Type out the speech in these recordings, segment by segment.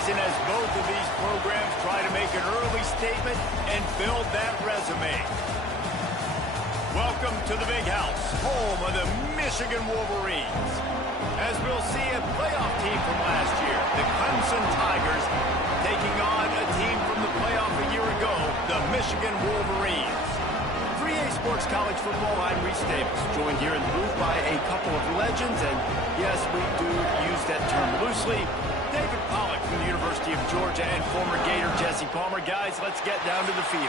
season as both of these programs try to make an early statement and build that resume. Welcome to the Big House, home of the Michigan Wolverines. As we'll see, a playoff team from last year, the Clemson Tigers, taking on a team from the playoff a year ago, the Michigan Wolverines. 3A Sports College Football, I'm Reese Davis, joined here in the booth by a couple of legends, and yes, we do use that term loosely. David Pollack from the University of Georgia and former Gator Jesse Palmer. Guys, let's get down to the field.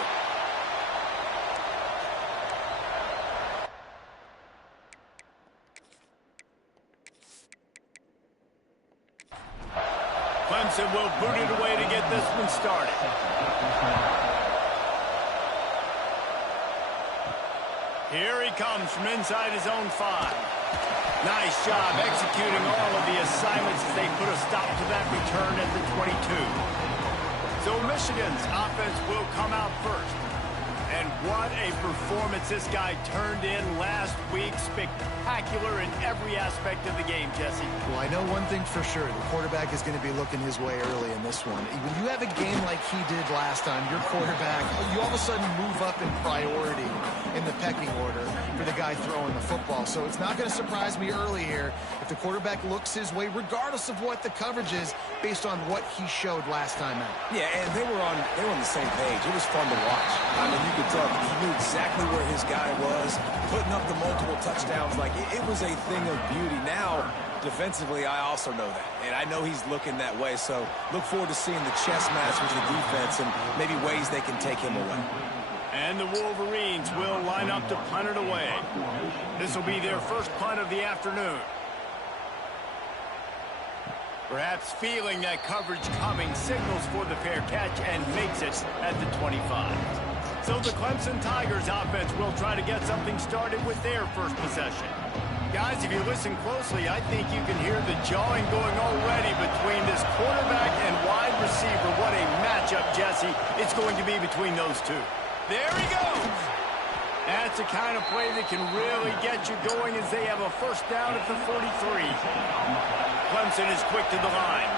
Clemson will boot it away to get this one started. Here he comes from inside his own 5. Nice job executing all of the assignments as they put a stop to that return at the 22. So Michigan's offense will come out first. And what a performance this guy turned in last week. Spectacular in every aspect of the game, Jesse. Well, I know one thing for sure. The quarterback is going to be looking his way early in this one. When you have a game like he did last time, your quarterback, you all of a sudden move up in priority in the pecking order for the guy throwing the football. So it's not going to surprise me early here if the quarterback looks his way, regardless of what the coverage is, based on what he showed last time out. Yeah, and they were on the same page. It was fun to watch. I mean, you could tell he knew exactly where his guy was, putting up the multiple touchdowns. Like, it was a thing of beauty. Now, defensively, I also know that. And I know he's looking that way. So look forward to seeing the chess match with the defense and maybe ways they can take him away. And the Wolverines will line up to punt it away. This will be their first punt of the afternoon. Perhaps feeling that coverage coming, signals for the fair catch and makes it at the 25. So the Clemson Tigers offense will try to get something started with their first possession. Guys, if you listen closely, I think you can hear the jawing going already between this quarterback and wide receiver. What a matchup, Jesse, it's going to be between those two. There he goes. That's the kind of play that can really get you going as they have a first down at the 43. Clemson is quick to the line.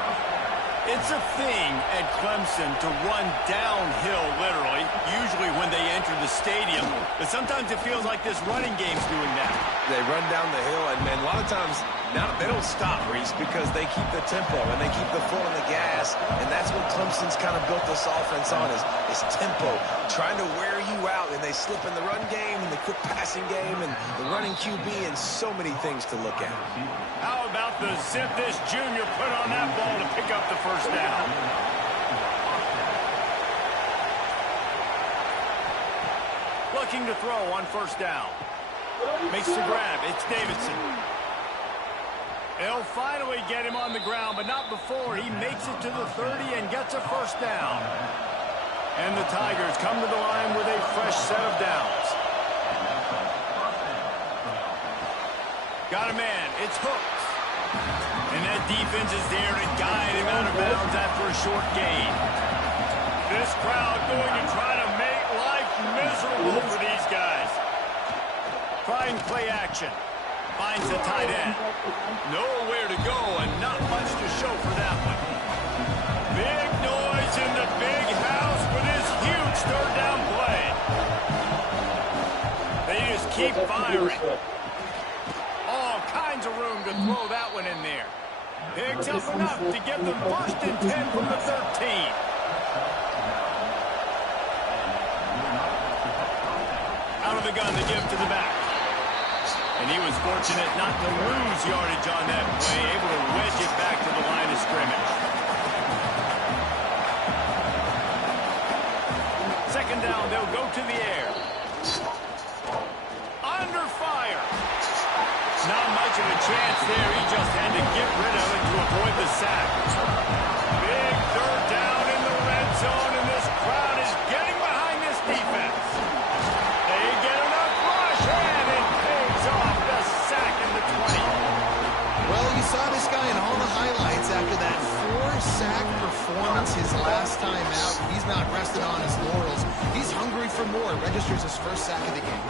It's a thing at Clemson to run downhill, literally, usually when they enter the stadium. But sometimes it feels like this running game's doing that. They run down the hill, and man, a lot of times now they don't stop, Reese, because they keep the tempo and they keep the foot on the gas, and that's what Clemson's kind of built this offense on is tempo, trying to wear you out, and they slip in the run game and the quick passing game and the running QB and so many things to look at. How about the zip this junior put on that ball to pick up the first down? Looking to throw on first down. Makes the grab. It's Davidson. They'll finally get him on the ground, but not before he makes it to the 30 and gets a first down. And the Tigers come to the line with a fresh set of downs. Got a man. It's Hooks. And that defense is there to guide him out of bounds after a short gain. This crowd going to try to make life miserable for these guys. Trying play action. Finds the tight end. Nowhere to go and not much to show for that one. Big noise in the big house with this huge third down play. They just keep firing. All kinds of room to throw that one in there. Picks up enough to get them first and 10 from the 13. Out of the gun to give to the back. And he was fortunate not to lose yardage on that play, able to wedge it back to the line of scrimmage. Second down, they'll go to the air. Under fire. Not much of a chance there. He just had to get rid of it to avoid the sack. Big third down in the red zone, and this crowd is getting behind this defense. They get enough rush, and it pays off the sack in the 20. Well, you saw this guy in all the highlights after that 4-sack performance his last time out. He's not rested on his laurels. He's hungry for more. Registers his first sack of the game.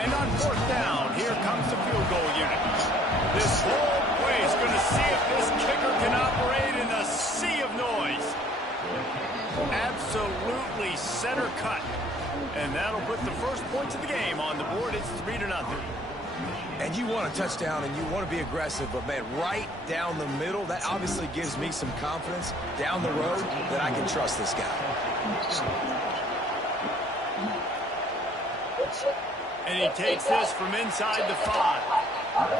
And on fourth down, here comes the This whole play is going to see if this kicker can operate in a sea of noise. Absolutely center cut. And that'll put the first points of the game on the board. It's 3-0. And you want a touchdown and you want to be aggressive, but, man, right down the middle, that obviously gives me some confidence down the road that I can trust this guy. And he takes this from inside the 5.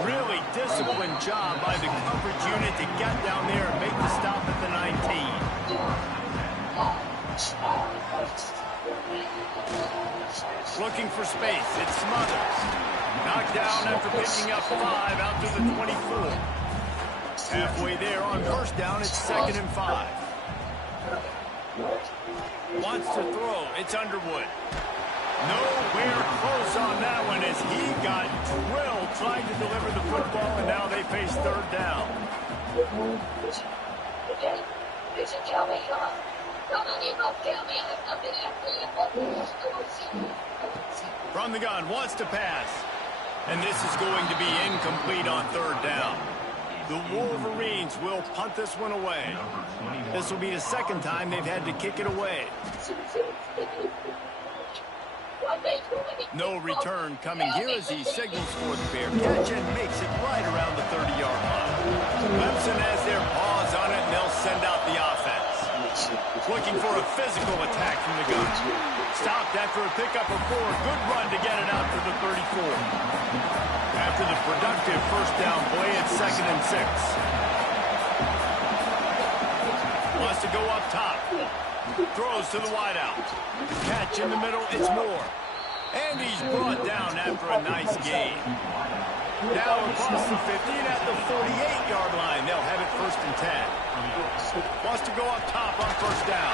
Really disciplined job by the coverage unit to get down there and make the stop at the 19. Looking for space. It's Smothers. Knocked down after picking up 5 out to the 24. Halfway there on first down, it's 2nd and 5. Wants to throw. It's Underwood. Nowhere close on that one as he got drilled trying to deliver the football, and now they face 3rd down. From the gun, wants to pass. And this is going to be incomplete on 3rd down. The Wolverines will punt this one away. This will be the 2nd time they've had to kick it away. No return coming here as he signals for the fair catch and makes it right around the 30-yard line. Clemson has their paws on it, and they'll send out the offense. Looking for a physical attack from the gun. Stopped after a pickup of 4. Good run to get it out to the 34. After the productive first down play, it's 2nd and 6. Wants to go up top. Throws to the wideout. Catch in the middle, it's Moore. And he's brought down after a nice gain. Now across the 50 and at the 48-yard line. They'll have it 1st and 10. Wants to go up top on first down.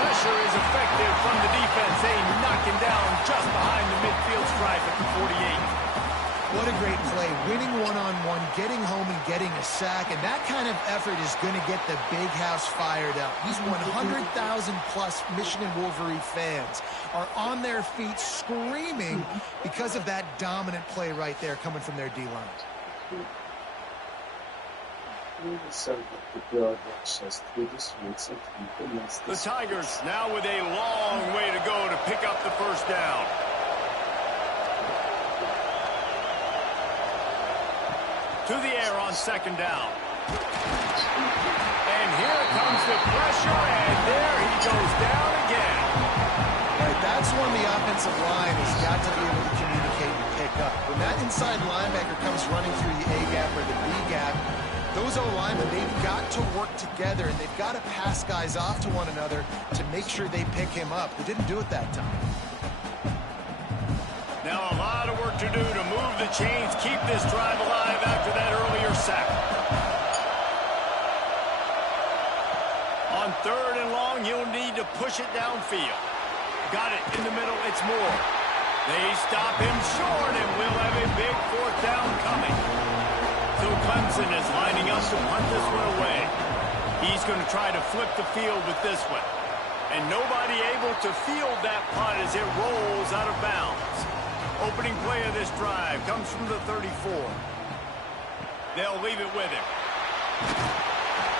Pressure is effective from the defense. They knock him down just behind the midfield stripe at the 48. What a great play. Winning one-on-one, getting home and getting a sack. And that kind of effort is going to get the big house fired up. These 100,000-plus Michigan Wolverine fans are on their feet screaming because of that dominant play right there coming from their D-line. The Tigers now with a long way to go to pick up the first down. To the air on 2nd down. And here comes the pressure, and there he goes down again. Right, that's when the offensive line has got to be able to communicate and pick up. When that inside linebacker comes running through the A-gap or the B-gap, those O-linemen, they've got to work together, and they've got to pass guys off to one another to make sure they pick him up. They didn't do it that time. Now a lot of work to do to move the chains, keep this drive alive after that earlier sack. On 3rd and long, you'll need to push it downfield. Got it in the middle, it's Moore. They stop him short, and we'll have a big 4th down coming. So Clemson is lining up to punt this one away. He's going to try to flip the field with this one. And nobody able to field that punt as it rolls out of bounds. Opening play of this drive comes from the 34. They'll leave it with him.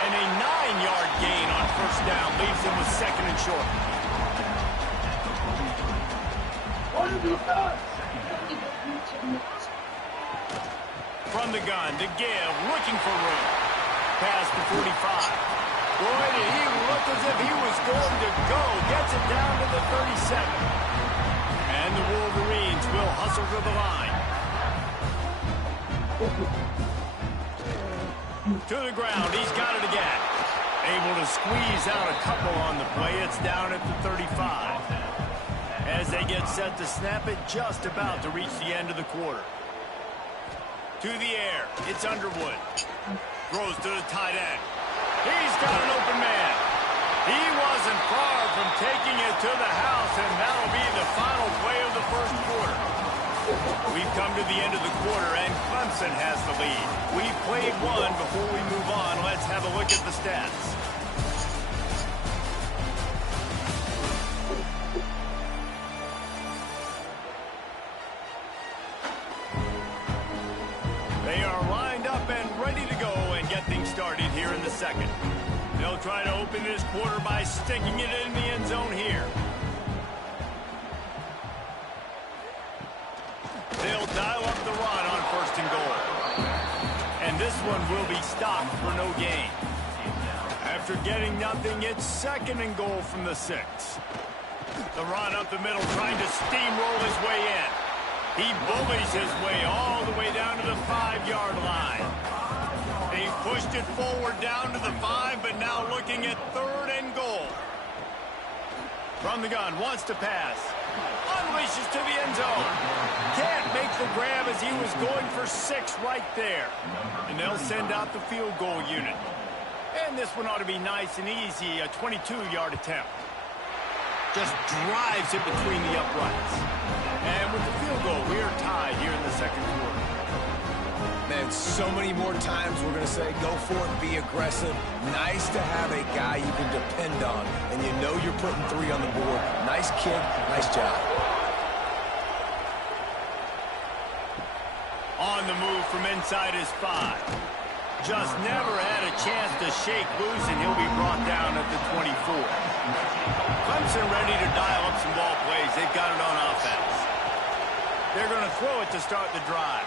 And a 9-yard gain on first down leaves him with 2nd and short. From the gun to Gibb, looking for room. Past the 45. Boy, did he look as if he was going to go. Gets it down to the 37. And the Wolverines will hustle to the line. To the ground, he's got it again. Able to squeeze out a couple on the play. It's down at the 35. As they get set to snap it, just about to reach the end of the quarter. To the air, it's Underwood. Throws to the tight end. He's got an open man. He wasn't far from taking it to the house, and that'll be the final play of the first quarter. We've come to the end of the quarter, and Clemson has the lead. We've played one. Before we move on, let's have a look at the stats. They are try to open this quarter by sticking it in the end zone here. They'll dial up the run on 1st and goal. And this one will be stopped for no gain. After getting nothing, it's 2nd and goal from the 6. The run up the middle, trying to steamroll his way in. He bullies his way all the way down to the 5-yard line. He pushed it forward down to the 5, but now looking at 3rd and goal. From the gun, wants to pass. Unleashes to the end zone. Can't make the grab as he was going for 6 right there. And they'll send out the field goal unit. And this one ought to be nice and easy, a 22-yard attempt. Just drives it between the uprights. And with the field goal, we are tied here in the 2nd quarter. Man, so many more times we're going to say, go for it, be aggressive. Nice to have a guy you can depend on, and you know you're putting 3 on the board. Nice kick, nice job. On the move from inside his 5. Just never had a chance to shake loose, and he'll be brought down at the 24. Clemson ready to dial up some ball plays. They've got it on offense. They're going to throw it to start the drive.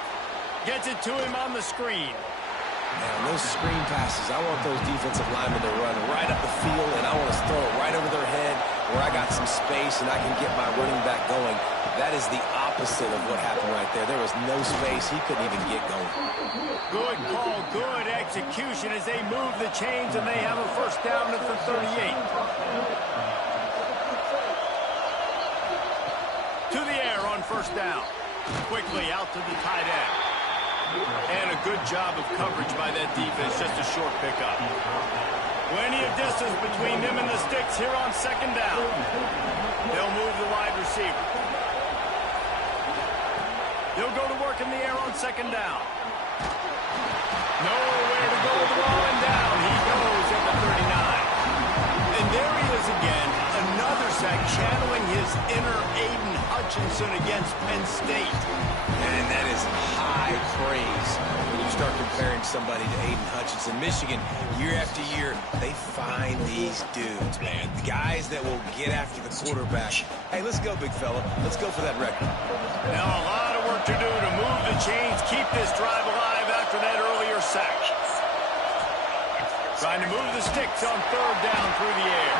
Gets it to him on the screen. Man, those screen passes, I want those defensive linemen to run right up the field, and I want to throw it right over their head where I got some space and I can get my running back going. That is the opposite of what happened right there. There was no space. He couldn't even get going. Good call, good execution as they move the chains, and they have a 1st down at the 38. To the air on 1st down. Quickly out to the tight end. And a good job of coverage by that defense, just a short pickup. Plenty of distance between them and the sticks here on 2nd down. They'll move the wide receiver. They'll go to work in the air on 2nd down. Nowhere to go with the ball, and down he goes at the 39. And there he is again, another sack, channeling his inner Aiden Hutchinson against Penn State. And that is high praise when you start comparing somebody to Aiden Hutchinson. Michigan, year after year, they find these dudes, man. The guys that will get after the quarterback. Hey, let's go, big fella. Let's go for that record. Now a lot of work to do to move the chains, keep this drive alive after that earlier sack. Trying to move the sticks on 3rd down through the air.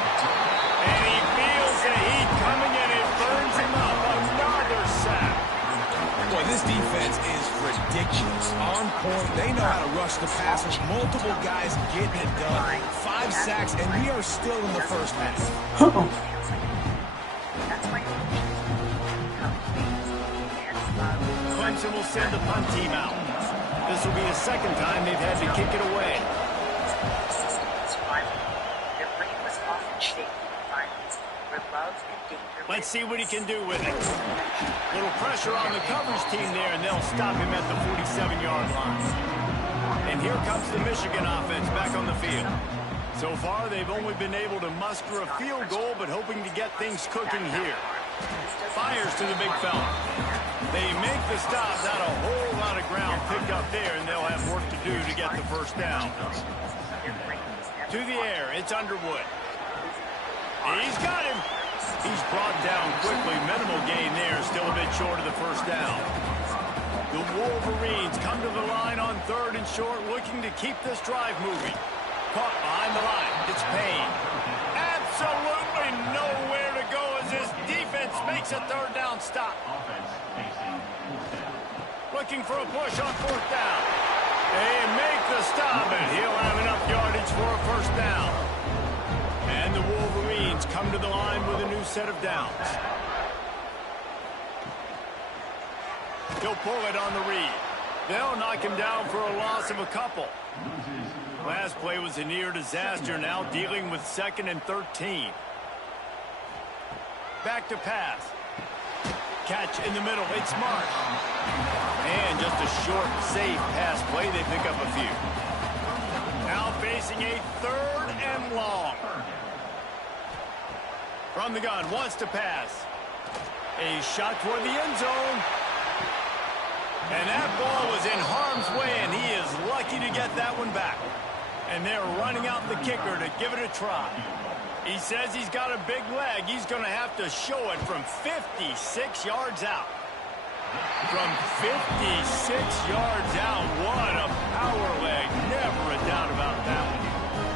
And he feels the heat coming and it burns him up. Another sack. Boy, this defense is ridiculous. On point. They know how to rush the passer. Multiple guys getting it done. 5 sacks, and we are still in the 1st half. Clemson will send the punt team out. This will be the 2nd time they've had to kick it away. Let's see what he can do with it. Little pressure on the coverage team there, and they'll stop him at the 47-yard line. And here comes the Michigan offense back on the field. So far, they've only been able to muster a field goal, but hoping to get things cooking here. Fires to the big fella. They make the stop, not a whole lot of ground picked up there, and they'll have work to do to get the 1st down. To the air, it's Underwood. He's got him. He's brought down quickly. Minimal gain there, still a bit short of the 1st down. The Wolverines come to the line on 3rd and short, looking to keep this drive moving. Caught behind the line. It's Payne. Absolutely nowhere to go as his defense makes a 3rd down stop. Looking for a push on 4th down. They make the stop, and he'll have enough yardage for a 1st down. And the Wolverines come to the line with a new set of downs. He'll pull it on the read. They'll knock him down for a loss of a couple. Last play was a near disaster, now dealing with 2nd and 13. Back to pass. Catch in the middle, it's Marsh. And just a short, safe pass play, they pick up a few. Now facing a 3rd and long. From the gun, wants to pass. A shot toward the end zone. And that ball was in harm's way, and he is lucky to get that one back. And they're running out the kicker to give it a try. He says he's got a big leg. He's going to have to show it from 56 yards out. From 56 yards out, what a power leg. Never a doubt about that one.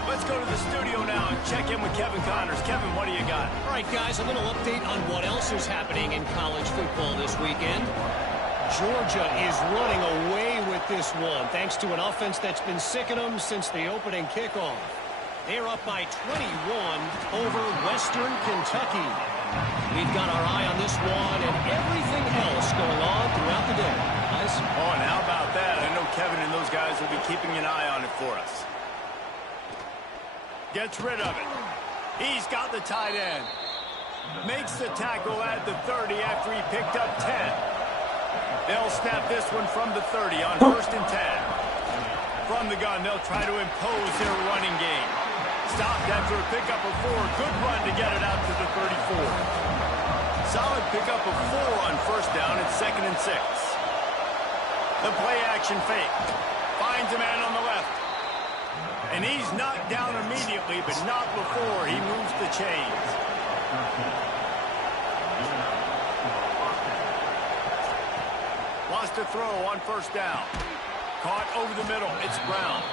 Let's go to the studio now and check in with Kevin Connors. Kevin, what do you got? All right, guys, a little update on what else is happening in college football this weekend. Georgia is running away with this one, thanks to an offense that's been sicking them since the opening kickoff. They're up by 21 over Western Kentucky. We've got our eye on this one and everything else going on throughout the day. Guys? Oh, and how about that? I know Kevin and those guys will be keeping an eye on it for us. Gets rid of it. He's got the tight end. Makes the tackle at the 30 after he picked up 10. They'll snap this one from the 30 on 1st and 10. From the gun, they'll try to impose their running game. Stopped after a pickup of 4. Good run to get it out to the 34. Solid pickup of 4 on 1st down and 2nd and 6. The play action fake. Finds a man on the left. And he's knocked down immediately, but not before he moves the chains. Lost a throw on 1st down. Caught over the middle. It's Brown.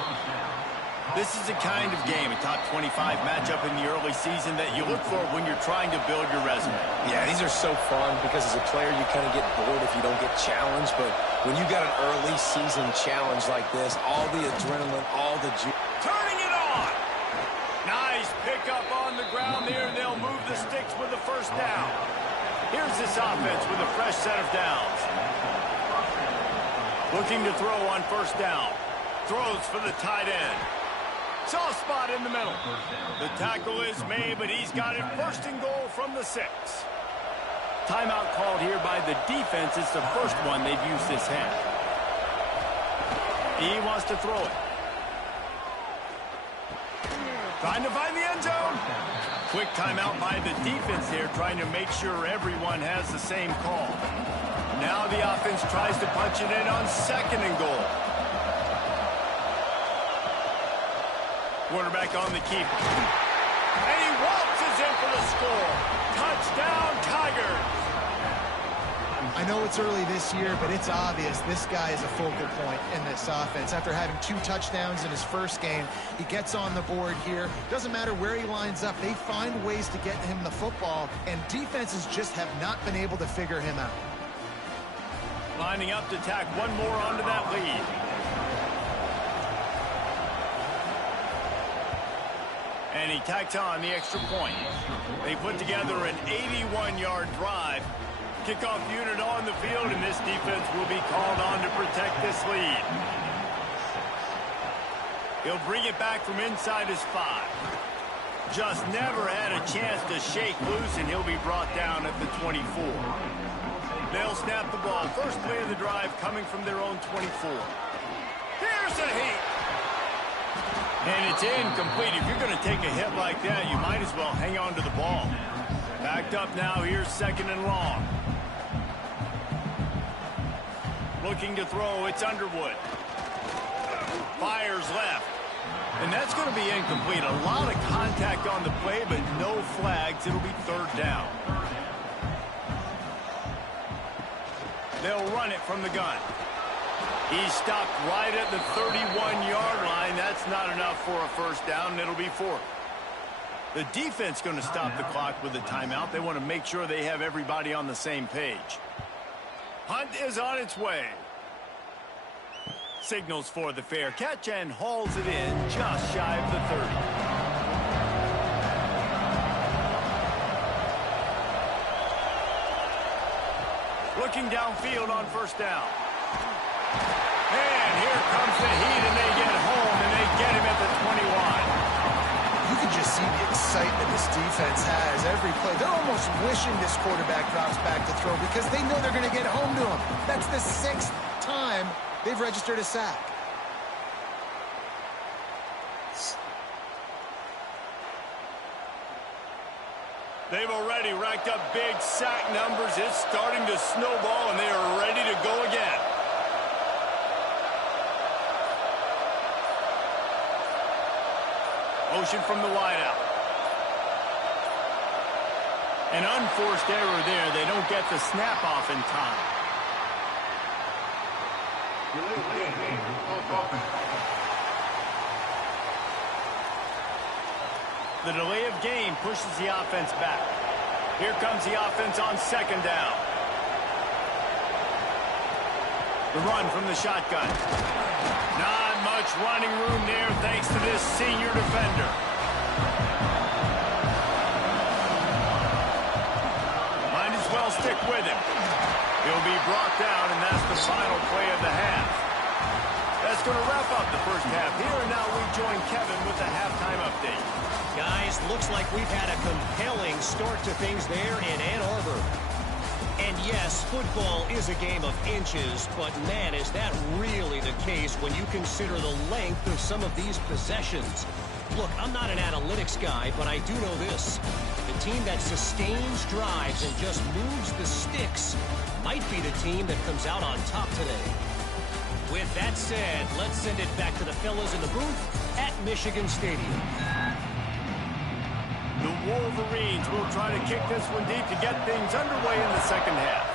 This is the kind of game, a top 25 matchup in the early season that you look for when you're trying to build your resume. Yeah, these are so fun because as a player you kind of get bored if you don't get challenged. But when you got an early season challenge like this, all the adrenaline, all the juice. Turning it on. Nice pickup on the ground there. They'll move the sticks with the 1st down. Here's this offense with a fresh set of downs. Looking to throw on 1st down. Throws for the tight end. Soft spot in the middle. The tackle is made, but he's got it 1st and goal from the 6. Timeout called here by the defense. It's the first one they've used this half. He wants to throw it. Trying to find the end zone. Quick timeout by the defense there, trying to make sure everyone has the same call. Now the offense tries to punch it in on 2nd and goal. Quarterback on the keeper. And he waltzes in for the score. Touchdown, Tigers. I know it's early this year, but it's obvious this guy is a focal point in this offense. After having 2 touchdowns in his first game, he gets on the board here. Doesn't matter where he lines up. They find ways to get him the football, and defenses just have not been able to figure him out. Lining up to tack one more onto that lead. And he tacks on the extra point. They put together an 81-yard drive. Kickoff unit on the field, and this defense will be called on to protect this lead. He'll bring it back from inside his 5. Just never had a chance to shake loose, and he'll be brought down at the 24. They'll snap the ball. First play of the drive coming from their own 24. Here's a heat. And it's incomplete. If you're going to take a hit like that, you might as well hang on to the ball. Backed up now. Here's 2nd and long. Looking to throw. It's Underwood. Fires left. And that's going to be incomplete. A lot of contact on the play, but no flags. It'll be 3rd down. They'll run it from the gun. He's stopped right at the 31-yard line. That's not enough for a 1st down, and it'll be 4th. The defense going to stop the clock with a timeout. They want to make sure they have everybody on the same page. Hunt is on its way. Signals for the fair catch and hauls it in just shy of the 30. Looking downfield on 1st down. And here comes the heat, and they get home, and they get him at the 21. You can just see the excitement this defense has every play. They're almost wishing this quarterback drops back to throw because they know they're going to get home to him. That's the 6th time they've registered a sack. They've already racked up big sack numbers. It's starting to snowball, and they are ready to go again. Motion from the wideout. An unforced error there. They don't get the snap off in time. The delay of game pushes the offense back. Here comes the offense on second down. The run from the shotgun. Not much running room there thanks to this senior defender. Might as well stick with him. He'll be brought down, and that's the final play of the half. That's going to wrap up the first half here, and now we join Kevin with the halftime update. Guys, looks like we've had a compelling start to things there in Ann Arbor. And yes, football is a game of inches, but man, is that really the case when you consider the length of some of these possessions. Look, I'm not an analytics guy, but I do know this. The team that sustains drives and just moves the sticks might be the team that comes out on top today. With that said, let's send it back to the fellas in the booth at Michigan Stadium. The Wolverines will try to kick this one deep to get things underway in the second half.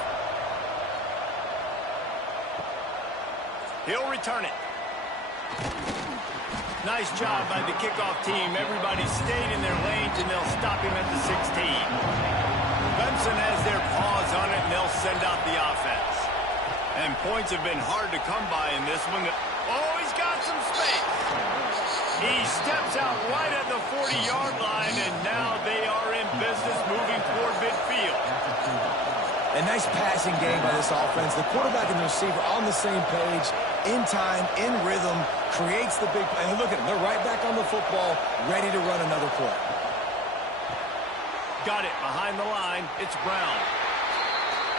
He'll return it. Nice job by the kickoff team. Everybody stayed in their lanes, and they'll stop him at the 16. Clemson has their paws on it, and they'll send out the offense. And points have been hard to come by in this one. Oh, he's got some space. He steps out right at the 40-yard line, and now they are in business moving toward midfield. A nice passing game by this offense. The quarterback and the receiver on the same page, in time, in rhythm, creates the big play. And look at them. They're right back on the football, ready to run another play. Got it behind the line. It's Brown.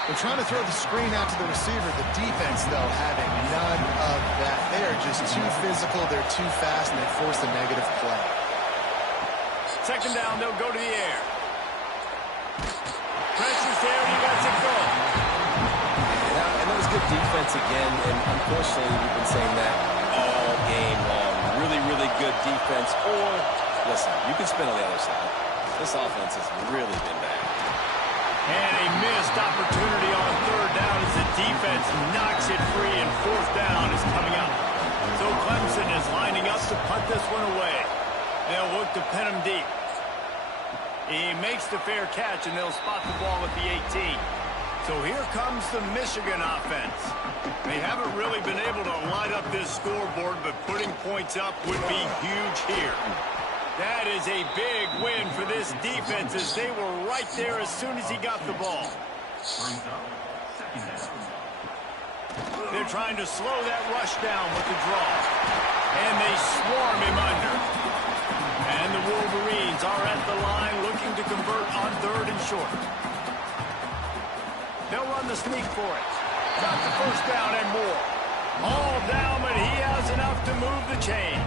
They're trying to throw the screen out to the receiver. The defense, though, having none of that. They are just too physical. They're too fast, and they force a negative play. Second down, they'll go to the air. Pressure's there, and he lets it go. And that was good defense again, and unfortunately, we've been saying that all game long. Really, really good defense. Or, listen, you can spin on the other side. This offense has really been bad. And a missed opportunity on third down as the defense knocks it free, and fourth down is coming up. So Clemson is lining up to punt this one away. They'll look to pin him deep. He makes the fair catch, and they'll spot the ball at the 18. So here comes the Michigan offense. They haven't really been able to light up this scoreboard, but putting points up would be huge here. That is a big win for this defense, as they were right there as soon as he got the ball. They're trying to slow that rush down with the draw. And they swarm him under. And the Wolverines are at the line looking to convert on third and short. They'll run the sneak for it. Got the first down and more. All down, but he has enough to move the chains.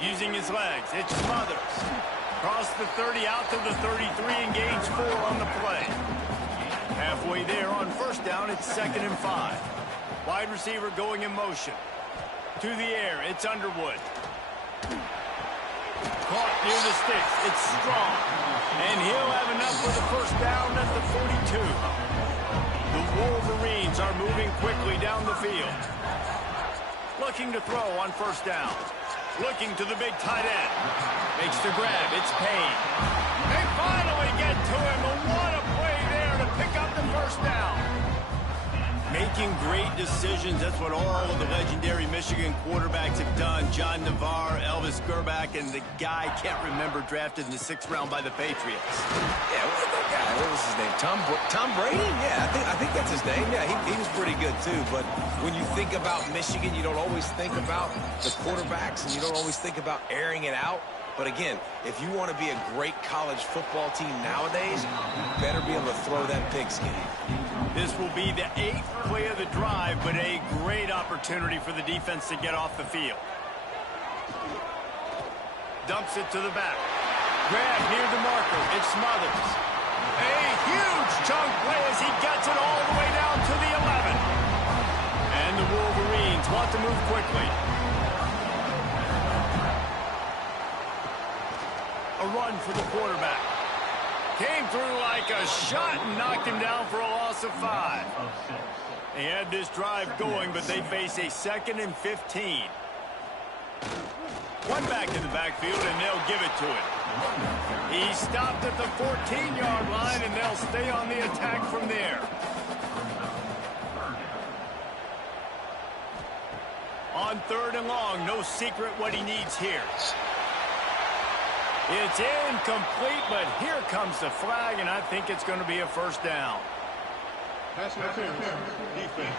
Using his legs, it's Smothers. Across the 30, out to the 33, and gains 4 on the play. Halfway there on first down, it's 2nd and 5. Wide receiver going in motion. To the air, it's Underwood. Caught near the sticks, it's Strong. And he'll have enough for the first down at the 42. The Wolverines are moving quickly down the field. Looking to throw on first down. Looking to the big tight end. Makes the grab. It's Payne. They finally get to him. And what a play there to pick up the first down. Making great decisions. That's what all of the legendary Michigan quarterbacks have done. John Navarre, Elvis Gerbach, and the guy, can't remember, drafted in the 6th round by the Patriots. Yeah, that guy, what was his name? Tom Brady? Yeah, I think that's his name. Yeah, he was pretty good too. But when you think about Michigan, you don't always think about the quarterbacks, and you don't always think about airing it out. But again, if you want to be a great college football team nowadays, you better be able to throw that pigskin. This will be the 8th play of the drive, but a great opportunity for the defense to get off the field. Dumps it to the back. Grab near the marker. It's Smothers. A huge chunk play as he gets it all the way down to the 11. And the Wolverines want to move quickly. A run for the quarterback. Came through like a shot and knocked him down for a loss of 5. They had this drive going, but they face a 2nd and 15. One back in the backfield, and they'll give it to him. He stopped at the 14-yard line, and they'll stay on the attack from there. On 3rd and long, no secret what he needs here. It's incomplete, but here comes the flag, and I think it's going to be a first down. Pass interference. Defense.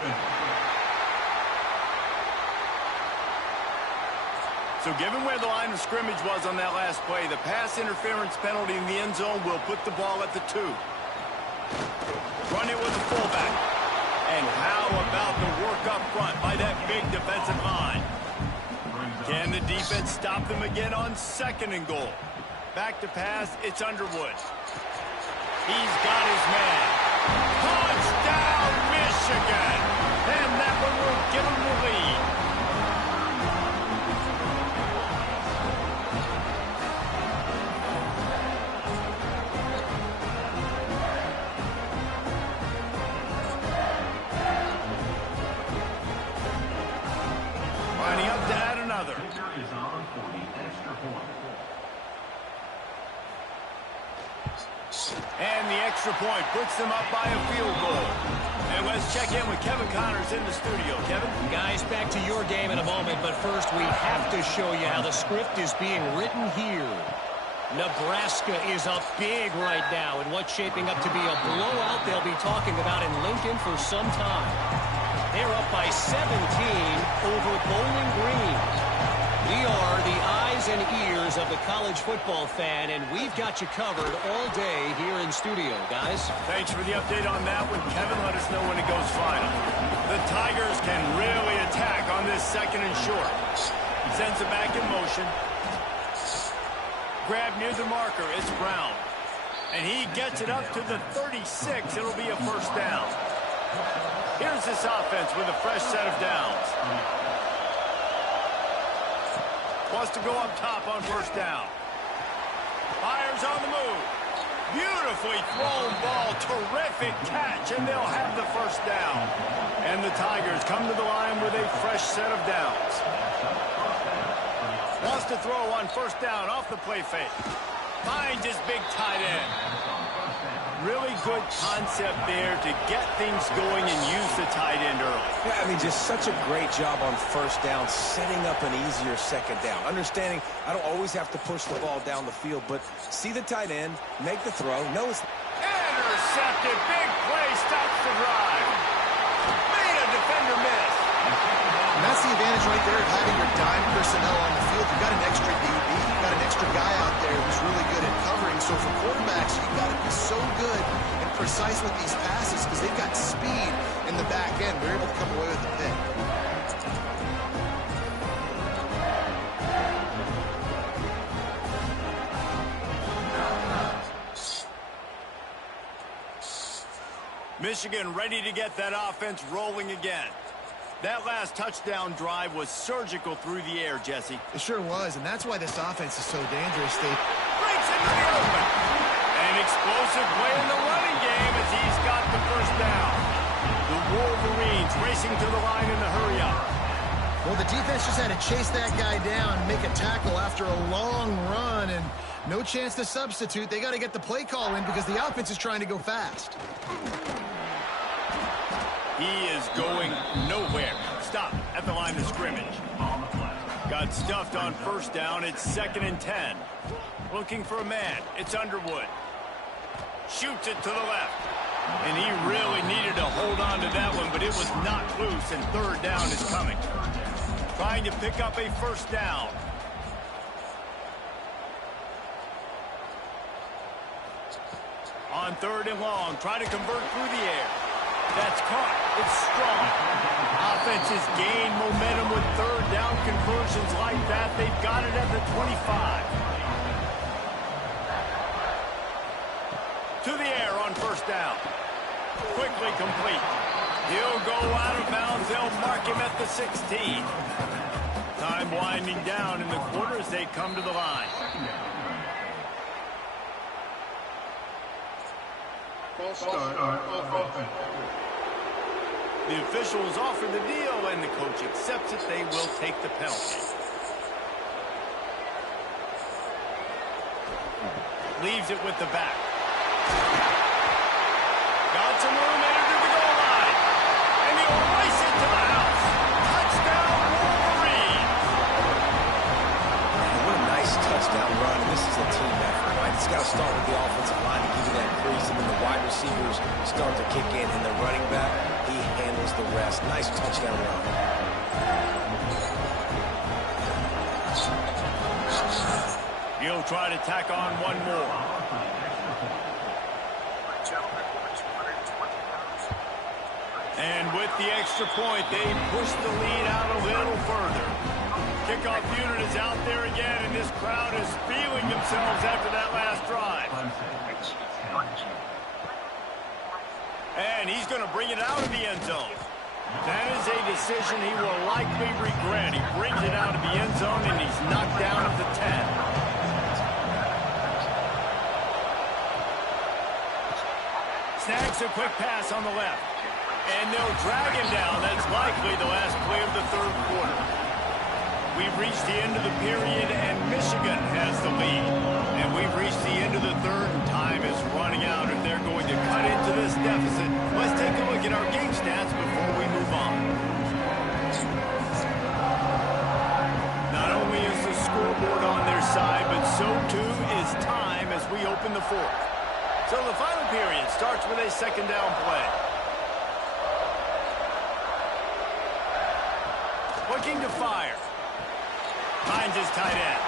So given where the line of scrimmage was on that last play, the pass interference penalty in the end zone will put the ball at the 2. Run it with the fullback. And how about the work up front by that big defensive line? Can the defense stop them again on 2nd and goal? Back to pass, it's Underwood. He's got his man. Touchdown, Michigan! And that one will give them the lead. Lining up to add another. Is on for the extra point. And the extra point puts them up by a field goal. And let's check in with Kevin Connors in the studio. Kevin? Guys, back to your game in a moment, but first we have to show you how the script is being written here. Nebraska is up big right now in what's shaping up to be a blowout they'll be talking about in Lincoln for some time. They're up by 17 over Bowling Green. We are the eyes and ears of the college football fan, and we've got you covered all day here in studio, guys. Thanks for the update on that one. Kevin, let us know when it goes final. The Tigers can really attack on this 2nd and short. Sends it back in motion. Grab near the marker. It's Brown. And he gets it up to the 36. It'll be a first down. Here's this offense with a fresh set of downs. Wants to go up top on first down. Fires on the move. Beautifully thrown ball. Terrific catch, and they'll have the first down. And the Tigers come to the line with a fresh set of downs. Wants to throw on first down off the play fake. Finds his big tight end. Really good concept there to get things going and use the tight end early. Yeah, I mean, just such a great job on first down, setting up an easier 2nd down. Understanding I don't always have to push the ball down the field, but see the tight end, make the throw. No, it's intercepted. Big play, stops the drive. Made a defender miss. And that's the advantage right there of having your dime personnel on the field. You've got an extra DB. You've got an extra guy out there who's really good at covering. So for quarterbacks, you've got to be so good and precise with these passes because they've got speed in the back end. They're able to come away with the pick. Michigan ready to get that offense rolling again. That last touchdown drive was surgical through the air, Jesse. It sure was, and that's why this offense is so dangerous. They breaks into the open. An explosive play in the running game as he's got the first down. The Wolverines racing to the line in the hurry-up. Well, the defense just had to chase that guy down, make a tackle after a long run, and no chance to substitute. They got to get the play call in because the offense is trying to go fast. He is going nowhere. Stop at the line of scrimmage. Got stuffed on first down. It's 2nd and 10. Looking for a man. It's Underwood. Shoots it to the left. And he really needed to hold on to that one, but it was knocked loose, and 3rd down is coming. Trying to pick up a first down. On 3rd and long, trying to convert through the air. That's caught. It's strong. Offenses gain momentum with 3rd down conversions like that. They've got it at the 25. To the air on first down. Quickly complete. He'll go out of bounds. They'll mark him at the 16. Time winding down in the quarter as they come to the line. False start. Offense. The officials offer the deal, and the coach accepts it. They will take the penalty. Leaves it with the back. Got some room, entered the goal line. And he'll race it to the house. Touchdown, Wolverines. What a nice touchdown run. And this is a team effort, right? It's got to start with the offensive line to give you that crease, and then the wide receivers start to kick in, and the running back, he handles the rest. Nice touchdown run. He'll try to tack on one more. And with the extra point, they push the lead out a little further. Kickoff unit is out there again, and this crowd is feeling themselves after that last drive. And he's going to bring it out of the end zone. That is a decision he will likely regret. He brings it out of the end zone, and he's knocked down at the 10. Snags a quick pass on the left. And they'll drag him down. That's likely the last play of the third quarter. We've reached the end of the period, and Michigan has the lead. And we've reached the end of the third, and time is running out. If they're going to cut into this deficit, let's take a look at our game stats before we move on. Not only is the scoreboard on their side, but so too is time as we open the fourth. So the final period starts with a second down play. Looking to fire. Finds his tight end.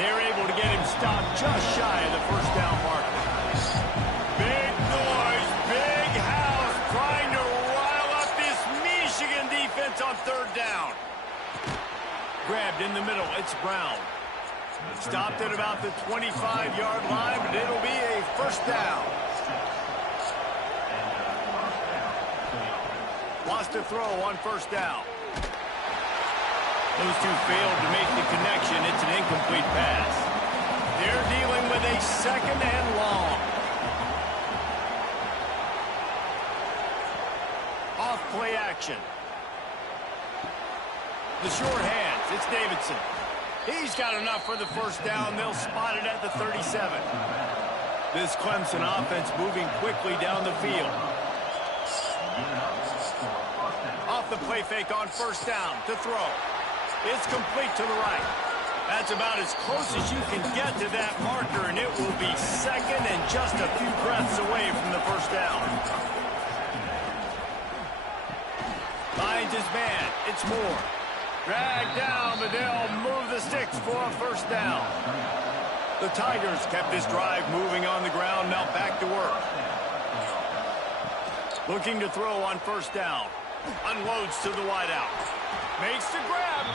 They're able to get him stopped just shy of the first down marker. Big noise, big house, trying to rile up this Michigan defense on third down. Grabbed in the middle, it's Brown. Stopped at about the 25-yard line, but it'll be a first down. Lost a throw on first down. Those two failed to make the connection. It's an incomplete pass. They're dealing with a second and long. Off play action. The short hands. It's Davidson. He's got enough for the first down. They'll spot it at the 37. This Clemson offense moving quickly down the field. Off the play fake on first down to throw. It's complete to the right. That's about as close as you can get to that marker, and it will be second and just a few breaths away from the first down. Finds his man. It's Moore. Dragged down, but they'll move the sticks for a first down. The Tigers kept this drive moving on the ground, now back to work. Looking to throw on first down. Unloads to the wideout. Makes the grab.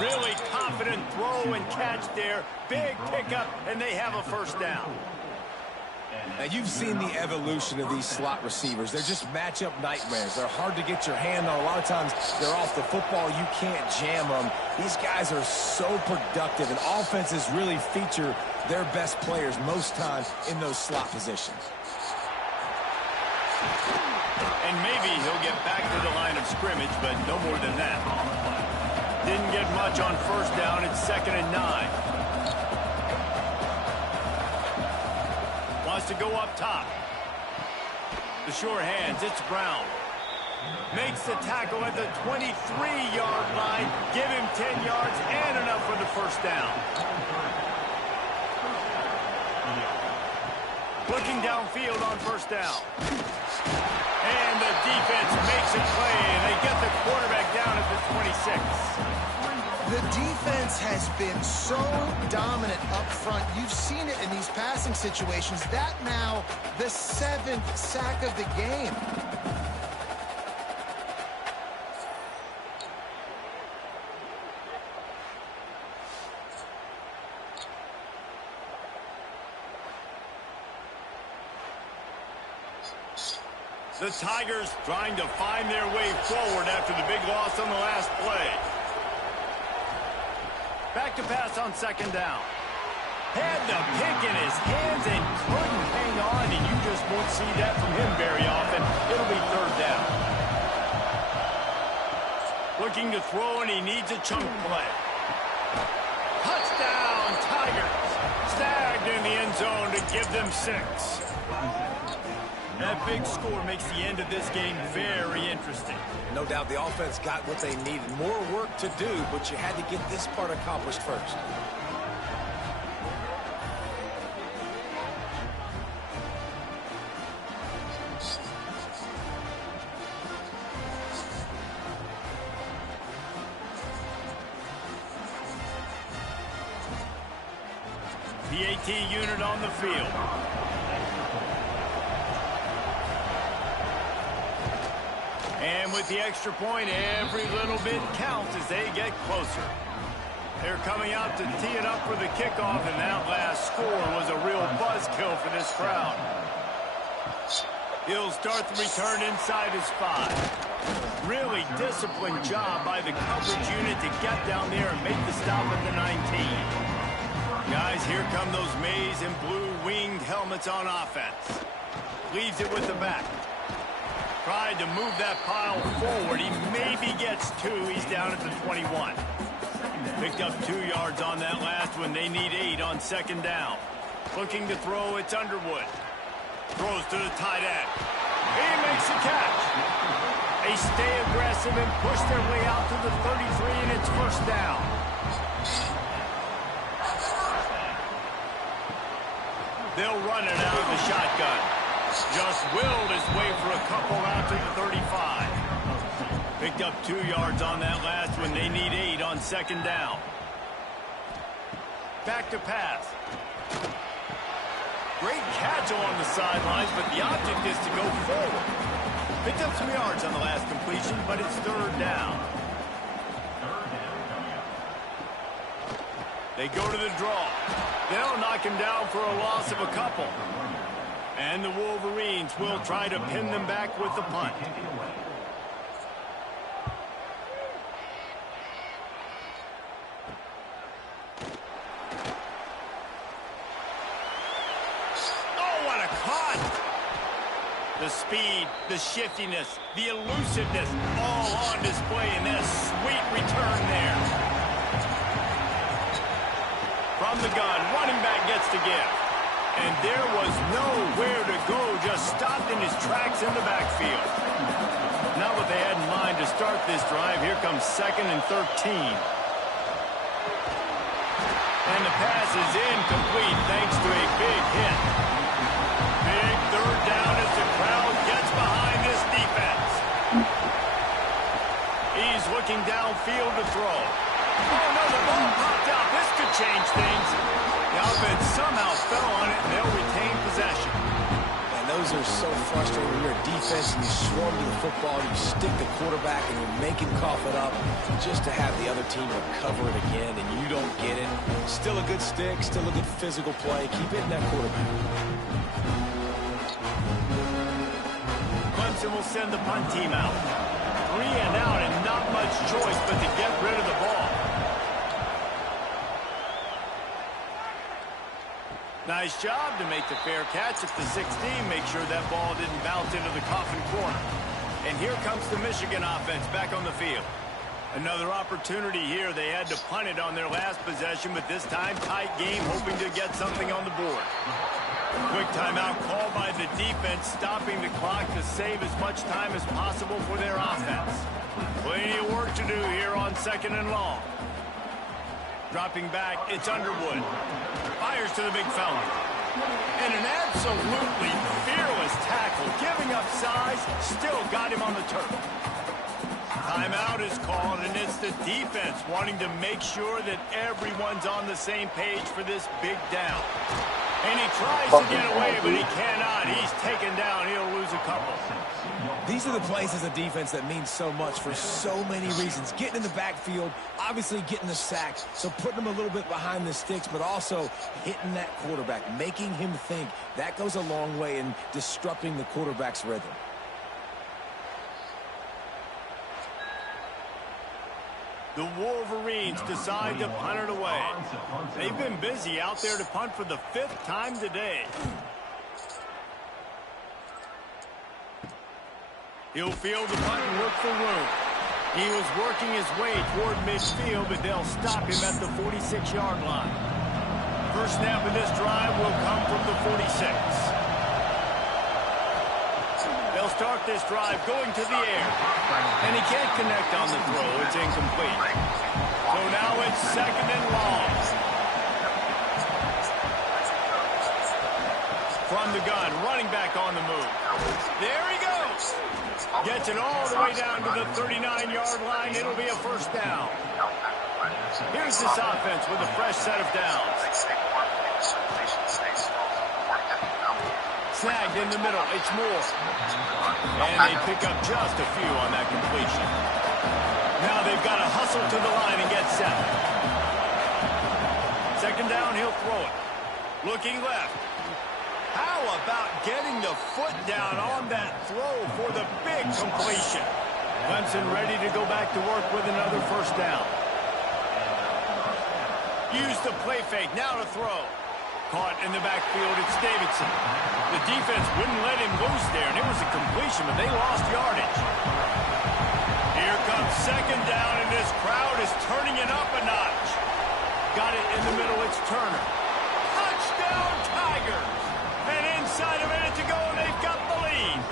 Really confident throw and catch there. Big pickup, and they have a first down. Now, you've seen the evolution of these slot receivers. They're just matchup nightmares. They're hard to get your hand on. A lot of times, they're off the football. You can't jam them. These guys are so productive, and offenses really feature their best players most times in those slot positions. And maybe he'll get back to the line of scrimmage, but no more than that. Didn't get much on first down. It's 2nd and 9. Wants to go up top. The sure hands, it's Brown. Makes the tackle at the 23-yard line. Give him 10 yards and enough for the first down. Looking downfield on first down. And the defense makes a play, and they get the quarterback down at the 26. The defense has been so dominant up front. You've seen it in these passing situations. That now the 7th sack of the game. The Tigers trying to find their way forward after the big loss on the last play. Back to pass on second down. Had the pick in his hands and couldn't hang on, and you just won't see that from him very often. It'll be third down. Looking to throw, and he needs a chunk play. Touchdown, Tigers. Snagged in the end zone to give them 6. That big score makes the end of this game very interesting. No doubt the offense got what they needed. More work to do, but you had to get this part accomplished first. The AT unit on the field. And with the extra point, every little bit counts as they get closer. They're coming out to tee it up for the kickoff, and that last score was a real buzzkill for this crowd. He'll start the return inside his 5. Really disciplined job by the coverage unit to get down there and make the stop at the 19. Guys, here come those maize and blue winged helmets on offense. Leaves it with the back. Tried to move that pile forward. He maybe gets 2. He's down at the 21. Picked up 2 yards on that last one. They need 8 on second down. Looking to throw, it's Underwood. Throws to the tight end. He makes the catch. They stay aggressive and push their way out to the 33, and it's first down. They'll run it out of the shotgun. Just willed his way for a couple out to the 35. Picked up 2 yards on that last one. They need 8 on second down. Back to pass. Great catch along the sidelines, but the object is to go forward. Picked up some yards on the last completion, but it's third down. They go to the draw. They'll knock him down for a loss of a couple. And the Wolverines will try to pin them back with the punt. Oh, what a cut! The speed, the shiftiness, the elusiveness, all on display in that sweet return there. From the gun, running back gets to give. And there was nowhere to go, just stopped in his tracks in the backfield. Not what they had in mind to start this drive. Here comes 2nd and 13. And the pass is incomplete thanks to a big hit. Big third down as the crowd gets behind this defense. He's looking downfield to throw. Oh, no, the ball popped out. This could change things. The offense somehow fell on it, and they'll retain possession. And those are so frustrating when you're a defense and you swarm to the football, you stick the quarterback, and you make him cough it up just to have the other team recover it again, and you don't get it. Still a good stick, still a good physical play. Keep hitting that quarterback. Clemson will send the punt team out. 3 and out, and not much choice but to get rid of the ball. Nice job to make the fair catch at the 16. Make sure that ball didn't bounce into the coffin corner. And here comes the Michigan offense back on the field. Another opportunity here. They had to punt it on their last possession, but this time tight game, hoping to get something on the board. Quick timeout called by the defense, stopping the clock to save as much time as possible for their offense. Plenty of work to do here on 2nd and long. Dropping back, it's Underwood. Fires to the big fella. And an absolutely fearless tackle. Giving up size, still got him on the turf. Timeout is called, and it's the defense wanting to make sure that everyone's on the same page for this big down. And he tries to get away, but he cannot. He's taken down. He'll lose a couple. These are the plays as a defense that mean so much for so many reasons. Getting in the backfield, obviously getting the sack, so putting him a little bit behind the sticks, but also hitting that quarterback, making him think. That goes a long way in disrupting the quarterback's rhythm. The Wolverines decide to punt it away. They've been busy out there to punt for the 5th time today. He'll field the punt and look for room. He was working his way toward midfield, but they'll stop him at the 46-yard line. First snap of this drive will come from the 46. They'll start this drive going to the air. And he can't connect on the throw. It's incomplete. So now it's 2nd and long. From the gun, running back on the move. There he goes. Gets it all the way down to the 39-yard line. It'll be a first down. Here's this offense with a fresh set of downs. Snagged in the middle. It's Moore. And they pick up just a few on that completion. Now they've got to hustle to the line and get set. 2nd down, he'll throw it. Looking left. How about getting the foot down on that throw for the big completion? Clemson ready to go back to work with another first down. Use the play fake, now to throw. Caught in the backfield, it's Davidson. The defense wouldn't let him loose there, and it was a completion, but they lost yardage. Here comes 2nd down, and this crowd is turning it up a notch. Got it in the middle, it's Turner. Touchdown, Tigers! And inside a minute to go, and they've got the lead.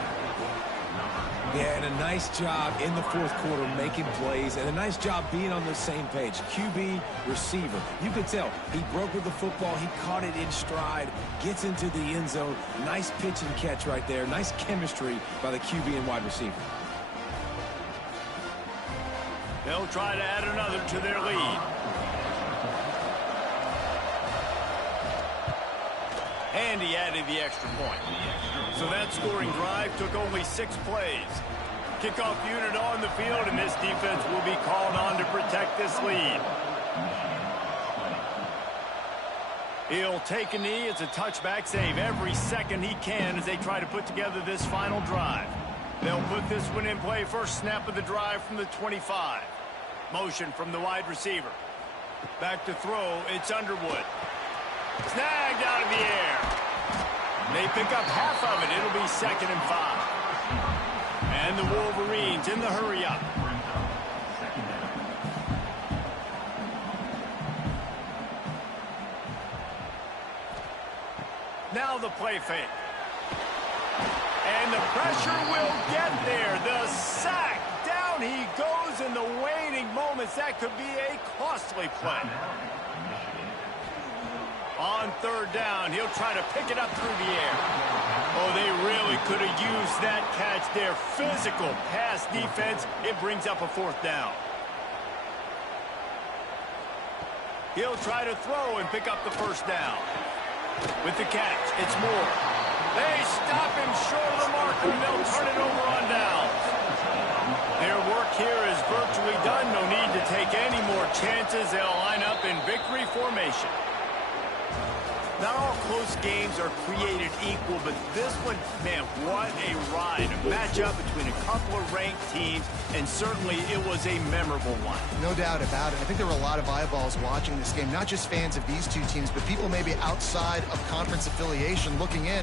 Yeah, and a nice job in the 4th quarter making plays, and a nice job being on the same page. QB, receiver. You could tell he broke with the football. He caught it in stride, gets into the end zone. Nice pitch and catch right there. Nice chemistry by the QB and wide receiver. They'll try to add another to their lead. And he added the extra point. So that scoring drive took only 6 plays. Kickoff unit on the field, and this defense will be called on to protect this lead. He'll take a knee. It's a touchback save every second he can as they try to put together this final drive. They'll put this one in play. First snap of the drive from the 25. Motion from the wide receiver. Back to throw. It's Underwood. Snagged out of the air. They pick up half of it. It'll be 2nd and 5. And the Wolverines in the hurry up. Now the play fake. And the pressure will get there. The sack. Down he goes in the waning moments. That could be a costly play. On 3rd down, he'll try to pick it up through the air. Oh, they really could have used that catch. Their physical pass defense, it brings up a 4th down. He'll try to throw and pick up the first down. With the catch, it's Moore. They stop him short of the marker, and they'll turn it over on downs. Their work here is virtually done. No need to take any more chances. They'll line up in victory formation. Not all close games are created equal, but this one, man, what a ride. A matchup between a couple of ranked teams, and certainly it was a memorable one. No doubt about it. I think there were a lot of eyeballs watching this game, not just fans of these two teams, but people maybe outside of conference affiliation looking in.